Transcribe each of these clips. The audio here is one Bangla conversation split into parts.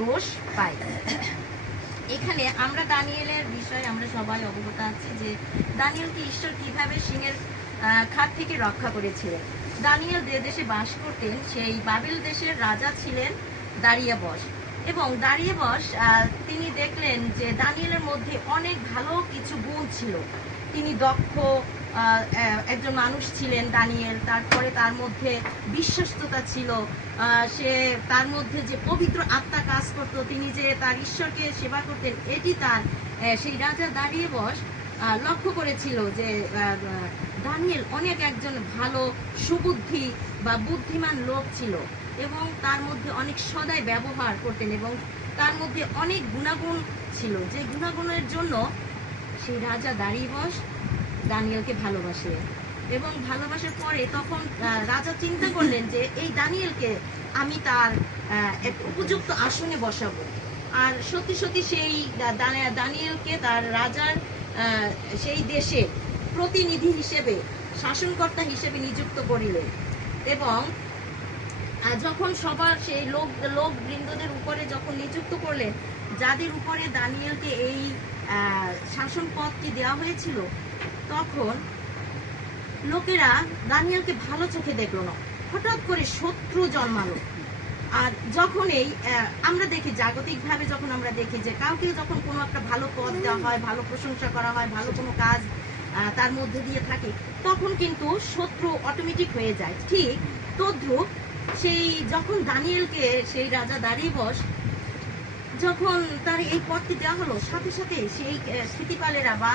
দোষ পায়। এখানে আমরা দানিয়েলের বিষয়ে আমরা সবাই অবগত আছি যে দানিয়েলকে ঈশ্বর কিভাবে সিংহের খাদ থেকে রক্ষা করেছিলেন। দানিয়েল যে দেশে বাস করতেন সেই বাবেল দেশের রাজা ছিলেন দারিয়াবশ, এবং দারিয়াবশ তিনি দেখলেন যে দানিয়েলের মধ্যে অনেক ভালো কিছু গুণ ছিল। তিনি দক্ষ একজন মানুষ ছিলেন দানিয়েল। তারপরে তার মধ্যে বিশ্বস্ততা ছিল, সে তার মধ্যে যে পবিত্র আত্মা কাজ করত, তিনি যে তার ঈশ্বরকে সেবা করতেন, এটি তার সেই রাজা দারিয়াবশ লক্ষ্য করেছিল যে দানিয়েল অনেক একজন ভালো সুবুদ্ধি বা বুদ্ধিমান লোক ছিল, এবং তার মধ্যে অনেক সদাই ব্যবহার করতেন, এবং তার মধ্যে অনেক গুণাগুণ ছিল, যে গুণাগুণের জন্য সেই রাজা দারিয়াবশ দানিয়েলকে ভালোবাসে। এবং ভালোবাসার পরে তখন রাজা চিন্তা করলেন যে এই দানিয়েলকে আমি তার উপযুক্ত আসনে বসাবো। আর সত্যি সত্যি সেই দানিয়েলকে তার রাজার সেই দেশে প্রতিনিধি হিসেবে, শাসনকর্তা হিসেবে নিযুক্ত করিলেন। এবং যখন সবার সেই লোক বৃন্দদের উপরে যখন নিযুক্ত করলেন, যাদের উপরে দানিয়েলকে এই শাসন পদটি দেওয়া হয়েছিল, তখন লোকেরা দানিয়েলকে ভালো চোখে দেখলো না, হঠাৎ করে শত্রু জন্মালো। আর যখন এই আমরা দেখি জাগতিকভাবে, যখন আমরা দেখি যে কাউকে যখন কোনো একটা ভালো পদ দেওয়া হয়, ভালো প্রশংসা করা হয়, ভালো কোনো কাজ তার মধ্যে দিয়ে থাকে, তখন কিন্তু শত্রু অটোমেটিক হয়ে যায়। ঠিক তদ্রুপ সেই যখন দানিয়েলকে সেই রাজা দারিয়াবশ যখন তার এই পদটি দেওয়া হলো, সাথে সাথে সেই স্থিতিপালেরা বা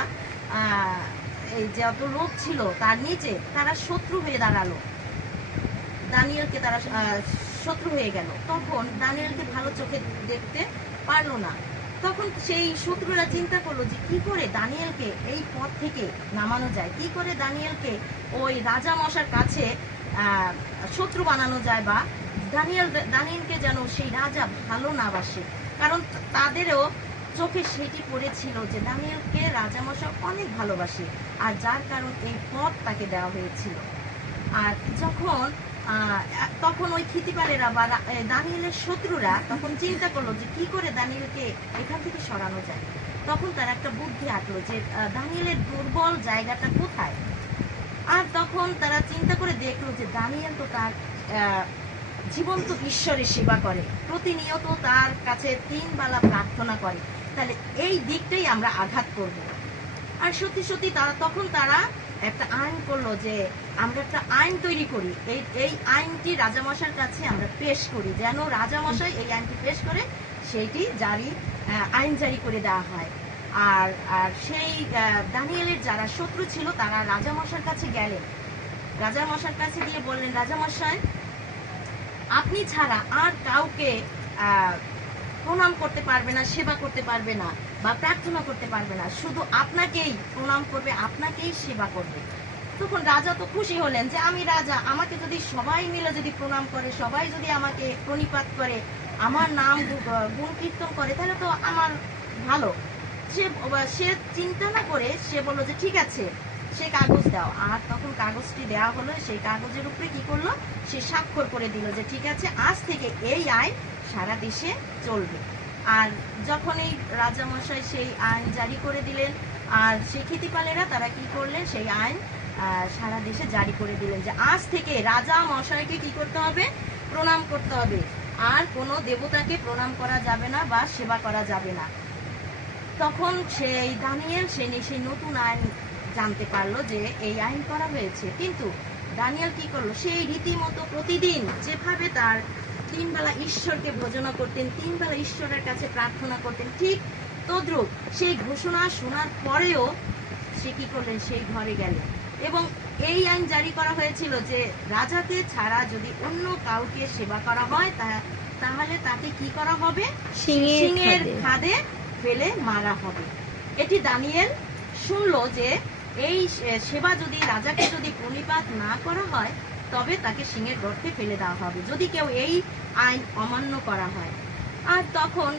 এই যত লোক ছিল তার নিচে, তারা শত্রু হয়ে দাঁড়ালো, দানিয়েলকে তারা শত্রু হয়ে গেল। তখন দানিয়েলকে ভালো চোখে দেখতে পারলো না। তখন সেই শত্রুরা চিন্তা করলো যে কি করে দানিয়েলকে এই পদ থেকে নামানো যায়, কি করে দানিয়েলকে ওই রাজা মশার কাছে শত্রু বানানো যায়, বা দানিয়েলকে যেন সেই রাজা ভালো না বাসে। কারণ তাদেরও চোখে সেটি পড়েছিল যে দানিয়েলকে রাজামশাই অনেক ভালোবাসে, আর যার কারণ এই পদ তাকে দেওয়া হয়েছিল। আর তখন ওই স্থিতিপালেরা বা দানিয়েলের শত্রুরা তখন চিন্তা করলো যে কি করে দানিয়েলকে এখান থেকে সরানো যায়। তখন তারা একটা বুদ্ধি আঁকলো যে দানিয়েলের দুর্বল জায়গাটা কোথায়। আর তখন তারা চিন্তা করে দেখলো যে দানিয়েল তো তার জীবন্ত ঈশ্বরের সেবা করে, প্রতিনিয়ত তার কাছে 3 বেলা প্রার্থনা করে, তাহলে এই দিকটাই আমরা আঘাত করব। আর সত্যি সত্যি তারা একটা আইন করলো যে আমরা একটা আইন তৈরি করি, এই আইনটি রাজামশাইয়ের কাছে আমরা পেশ করি, যেন রাজামশাই এই আইনটি পেশ করে সেইটি আইন জারি করে দেওয়া হয়। আর সেই দানিয়েলের যারা শত্রু ছিল তারা রাজামশাইয়ের কাছে গেলেন, রাজামশাইয়ের কাছে গিয়ে বললেন, রাজামশাই আপনি ছাড়া আর কাউকে প্রণাম করতে পারবে না, সেবা করতে পারবে না, বা প্রার্থনা করতে পারবে না, শুধু আপনাকেই প্রণাম করবে, আপনাকেই সেবা করবে। তখন রাজা তো খুশি হলেন যে আমি রাজা, আমাকে যদি সবাই মিলে যদি প্রণাম করে, সবাই যদি আমাকে প্রণিপাত করে, আমার নাম গুণ কীর্তন করে, তাহলে তো আমার ভালো। সে চিন্তা না করে সে বললো যে ঠিক আছে, সে কাগজ দাও। আর তখন কাগজটি দেওয়া হলো, সেই কাগজের উপরে কি করলো, সে স্বাক্ষর করে দিল যে ঠিক আছে, আজ থেকে এই আইন সারা দেশে চলবে। আর যখন এই রাজামশাই সেই আইন জারি করে দিলেন, আর সেই স্থিতিপালেরা তারা কি করলেন, সেই আইন সারা দেশে জারি করে দিলেন যে আজ থেকে রাজা মশাইকে কি করতে হবে, প্রণাম করতে হবে, আর কোনো দেবতাকে প্রণাম করা যাবে না বা সেবা করা যাবে না। তখন সেই দানিয়েল সেই নতুন আইন জানতে পারলো যে এই আইন করা হয়েছে। কিন্তু দানিয়েল কি করলো, সেই রীতিমতো প্রতিদিন যেভাবে তার 3 বেলা ঈশ্বরকে ভজনা করতেন, 3 বেলা ঈশ্বরের কাছে প্রার্থনা করতেন, ঠিক তদ্রুপ সেই ঘোষণা শোনার পরেও সে কি করলেন, সেই ঘরে গেলেন। এবং এই আইন জারি করা হয়েছিল যে রাজাকে ছাড়া যদি অন্য কাউকে সেবা করা হয় তাহলে তাকে কি করা হবে, সিংহের খাদে ফেলে মারা হবে। এটি দানিয়েল শুনলো যে এই সেবা যদি রাজাকে যদি প্রণিপাত না করা হয়, তবে তাকে সিংহের গর্তে ফেলে দেওয়া হবে, যদি কেউ এই আইন অমান্য করা হয়। আর তখন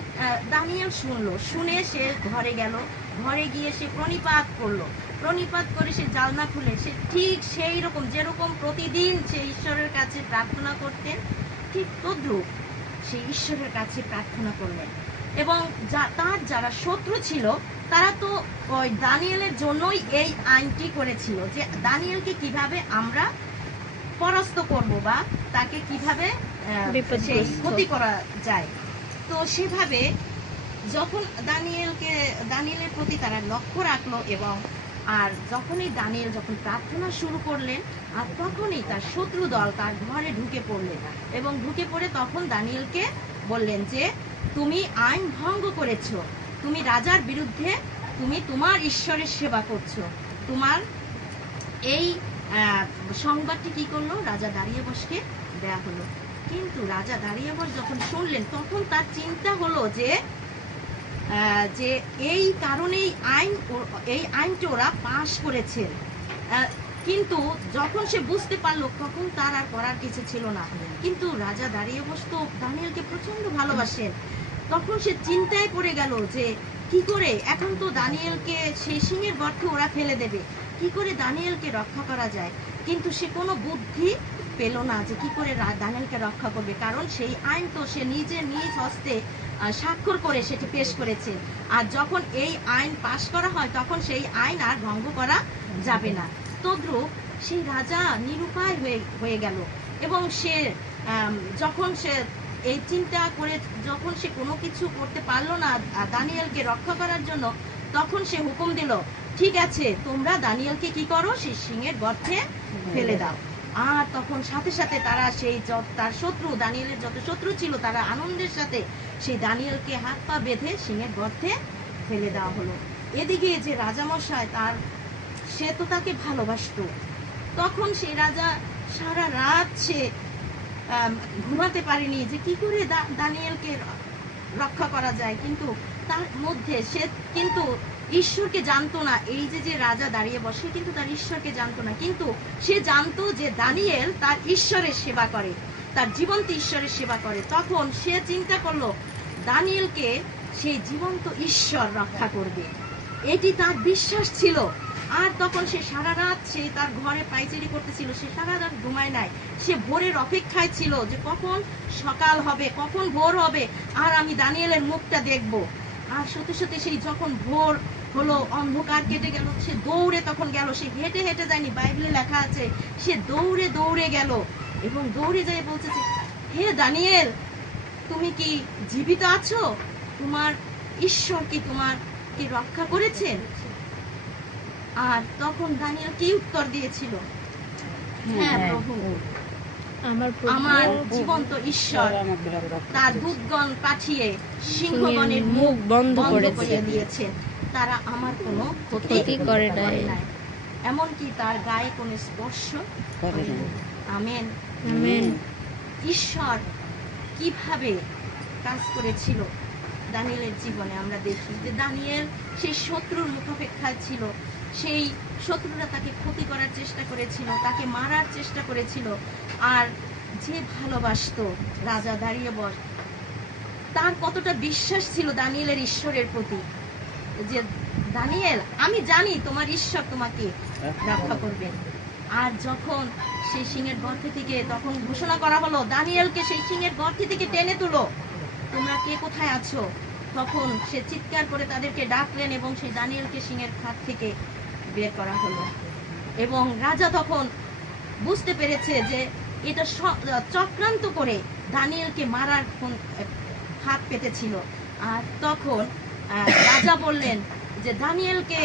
দানিয়েল শুনলো, শুনে সে ঘরে গেল, ঘরে গিয়ে সে প্রণিপাত করলো, প্রণিপাত করে সে জালনা খুলে সে ঠিক সেই রকম যেরকম প্রতিদিন সে ঈশ্বরের কাছে প্রার্থনা করতেন, ঠিক তদ্রুপ সেই ঈশ্বরের কাছে প্রার্থনা করলেন। এবং তার যারা শত্রু ছিল তারা তো ওই দানিয়েলের জন্যই এই আইনটি করেছিল যে দানিয়েলকে কিভাবে আমরা পরাস্ত করব বা তাকে কিভাবে ক্ষতি করা যায়। তো সেভাবে যখন দানিয়েলের প্রতি তারা লক্ষ্য রাখলো এবং আর যখনই দানিয়েল যখন প্রার্থনা শুরু করলেন আর তখনই তার শত্রু দল তার ঘরে ঢুকে পড়লেন এবং ঢুকে পড়ে তখন দানিয়েলকে বললেন যে তুমি আইন ভঙ্গ করেছো, তুমি রাজার বিরুদ্ধে তুমি তোমার ঈশ্বরের সেবা করছো। তোমার এই সংবাদটি কি করলো, রাজা দারিয়াবশকে দেয়া হলো। কিন্তু রাজা দারিয়াবশ যখন শুনলেন তখন তার চিন্তা হলো যে এই কারণেই এই আইনটা ওরা পাশ করেছে। কিন্তু যখন সে বুঝতে পারলো তখন তার আর করার কিছু ছিল না। কিন্তু রাজা দারিয়াবশ তো দানিয়েলকে প্রচন্ড ভালোবাসেন। তখন সে চিন্তায় পড়ে গেল যে কি করে এখন তো দানিয়েলকে সেই সিংহের গর্তে ওরা ফেলে দেবে, কি করে দানিয়েলকে রক্ষা করা যায়। কিন্তু সে কোনো বুদ্ধি পেল না যে কি করে দানিয়েলকে রক্ষা করবে, কারণ সেই আইন তো সে নিজ হস্তে স্বাক্ষর করে সেটি পেশ করেছে। আর যখন এই আইন পাশ করা হয় তখন সেই আইন আর ভঙ্গ করা যাবে না। তদ্রূপ সেই রাজা নিরুপায় হয়ে গেল এবং সে যখন সে এই চিন্তা করে যখন সে কোনো কিছু করতে পারলো না দানিয়েলকে রক্ষা করার জন্য, তখন সে হুকুম দিল, ঠিক আছে তোমরা দানিয়েলকে কি করো, সেই সিংহের গর্তে ফেলে দাও। আর তখন সাথে সাথে তারা সেই তার শত্রু দানিয়েলের যত শত্রু ছিল তারা আনন্দের সাথে সেই দানিয়েলকে হাত পা বেঁধে সিংহের গর্তে ফেলে দেওয়া হলো। এদিকে যে রাজামশাই সে তো তাকে ভালোবাসতো, তখন সেই রাজা সারা রাত সে ঘুমাতে পারেনি যে কি করে দানিয়েলকে রক্ষা করা যায়। কিন্তু তার মধ্যে সে কিন্তু ঈশ্বরকে জানতো না। এই যে রাজা দাঁড়িয়ে বসে কিন্তু তার ঈশ্বরকে জানতো না, কিন্তু সে জানতো যে দানিয়েল তার ঈশ্বরের সেবা করে, তার জীবন্ত ঈশ্বরের সেবা করে। তখন সে চিন্তা করলো দানিয়েলকে সেই জীবন্ত ঈশ্বর রক্ষা করবে, এটি তার বিশ্বাস ছিল। আর তখন সে সারা রাত সে তার ঘরে পাইচারি করতেছিল, সে সারা রাত ঘুমায় নাই। সে ভোরের অপেক্ষায় ছিল যে কখন সকাল হবে, কখন ভোর হবে আর আমি দানিয়েলের মুখটা দেখব। আর সত্যি সত্যি সেই যখন ভোর হলো, অন্ধকার কেটে গেল, সে দৌড়ে তখন গেল। সে হেঁটে হেঁটে যায়নি, বাইবেলে লেখা আছে সে দৌড়ে দৌড়ে গেল এবং দৌড়ে যায় বলছে যে হে দানিয়েল, তুমি কি জীবিত আছো? তোমার ঈশ্বর কি তোমাকে রক্ষা করেছেন? আর তখন দানিয়েল কি উত্তর দিয়েছিল? হ্যাঁ প্রভু, আমার জীবন্ত ঈশ্বর তার দূতগণ পাঠিয়ে সিংহগণের মুখ বন্ধ করে দিয়েছেন, তারা আমার কোনো ক্ষতি করে নাই, এমনকি তার গায়ে কোনো স্পর্শ করেনি। Amen amen. ঈশ্বর কিভাবে কাজ করেছিল দানিয়েলের জীবনে আমরা দেখি যে দানিয়েল সেই শত্রুর মুখাপেক্ষায় ছিল, সেই শত্রুরা তাকে ক্ষতি করার চেষ্টা করেছিল, তাকে মারার চেষ্টা করেছিল। আর যে ভালোবাসতো রাজা দারিয়াবশ, তার কতটা বিশ্বাস ছিল দানিয়েলের ঈশ্বরের প্রতি যে দানিয়েল আমি জানি তোমার ঈশ্বর তোমাকে রক্ষা করবেন। আর যখন সেই সিংহের গর্তে থেকে তখন ঘোষণা করা হলো দানিয়েলকে সেই সিংহের গর্তে থেকে টেনে তুলো, তোমরা কে কোথায় আছো, তখন সে চিৎকার করে তাদেরকে ডাকলেন এবং সেই দানিয়েলকে সিংহের খাত থেকে বের করা হলো। এবং রাজা তখন বুঝতে পেরেছে যে এটা চক্রান্ত করে দানিয়েলকে মারার হাত পেতেছিল। আর তখন রাজা বললেন যে দানিয়েলকে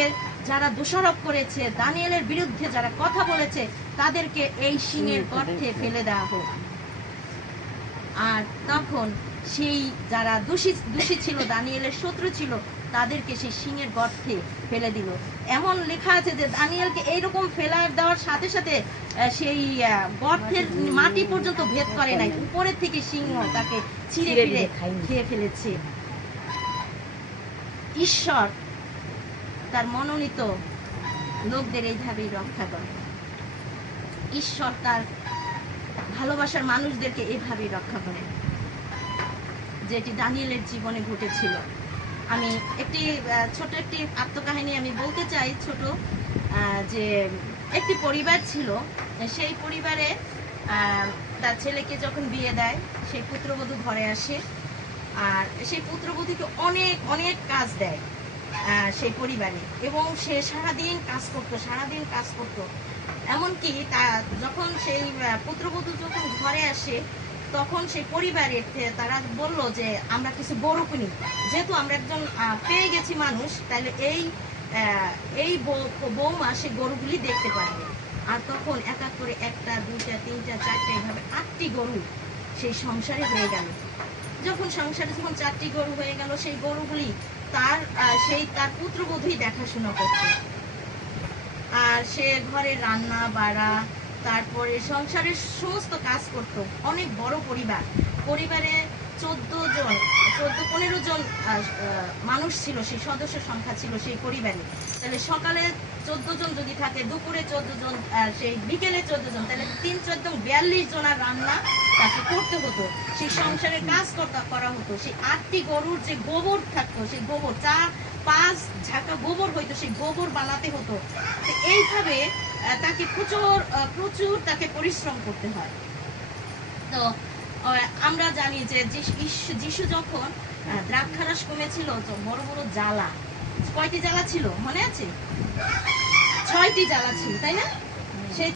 যারা দোষারোপ করেছে, দানিয়েলের বিরুদ্ধে যারা কথা বলেছে তাদেরকে এই সিংহের গর্তে ফেলে দেওয়া হোক। আর তখন সেই যারা দোষী ছিল, দানিয়েলের শত্রু ছিল, তাদেরকে সেই সিংহের গর্তে ফেলে দিল। এমন লেখা আছে যে দানিয়েলকে এইরকম ফেলা দেওয়ার সাথে সাথে সেই গর্তের মাটি পর্যন্ত ভেদ করে নাই, উপরের থেকে সিংহ তাকে ছিঁড়ে ফিরে খেয়ে ফেলেছে। ঈশ্বর তার মনোনীত লোকদের এইভাবেই রক্ষা করে। ঈশ্বর তার ভালোবাসার মানুষদেরকে এভাবেই রক্ষা করে, যেটি দানিয়েলের জীবনে ঘটেছিল। আমি ছোট একটি আত্মকাহিনী আমি বলতে চাই। ছোট যে একটি পরিবার ছিল, সেই পরিবারে তার ছেলেকে যখন বিয়ে দেয়, সেই পুত্রবধূ ঘরে আসে, আর সেই পুত্রবধূকে অনেক অনেক কাজ দেয় সেই পরিবারে, এবং সে সারাদিন কাজ করতো। এমনকি যখন সেই পুত্রবধূ যখন ঘরে আসে, তখন সেই পরিবারের তারা বলল যে আমরা কিছু গরু কিনি, যেহেতু আমরা একজন পেয়ে গেছি মানুষ, তাহলে এই বৌমা সেই গরুগুলি দেখতে পারবে। আর তখন এক এক করে 1টা 2টা 3টা 4টা এইভাবে 8টি গরু সেই সংসারে হয়ে গেল। যখন 4টি গরু হয়ে গেল, সেই গরুগুলি তার পুত্রবধূই দেখাশোনা করতো। আর সে ঘরে রান্না বাড়া, তারপরে সংসারের সমস্ত কাজ করত। অনেক বড় পরিবারে 14-15 জন মানুষ ছিল, সেই সদস্য সংখ্যা ছিল সেই পরিবারে। তাহলে সকালে 14 জন যদি থাকে, দুপুরে 14 জন, সেই বিকেলে 14 জন, তাহলে 3-14 42 জনের রান্না তাকে করতে হতো। সেই সংসারের কাজ করা হতো। সেই 8টি গরুর যে গোবর থাকতো, সেই গোবর 4-5 ঝাঁকা গোবর হইতো, সেই গোবর বানাতে হতো। এইভাবে তাকে প্রচুর তাকে পরিশ্রম করতে হয়। তো আমরা জানি যে যিশু যখন দ্রাক্ষারস কমেছিল, বড় বড় জ্বালা, কয়টি জ্বালা ছিল মনে আছে? 6টি জ্বালা ছিল, তাই না?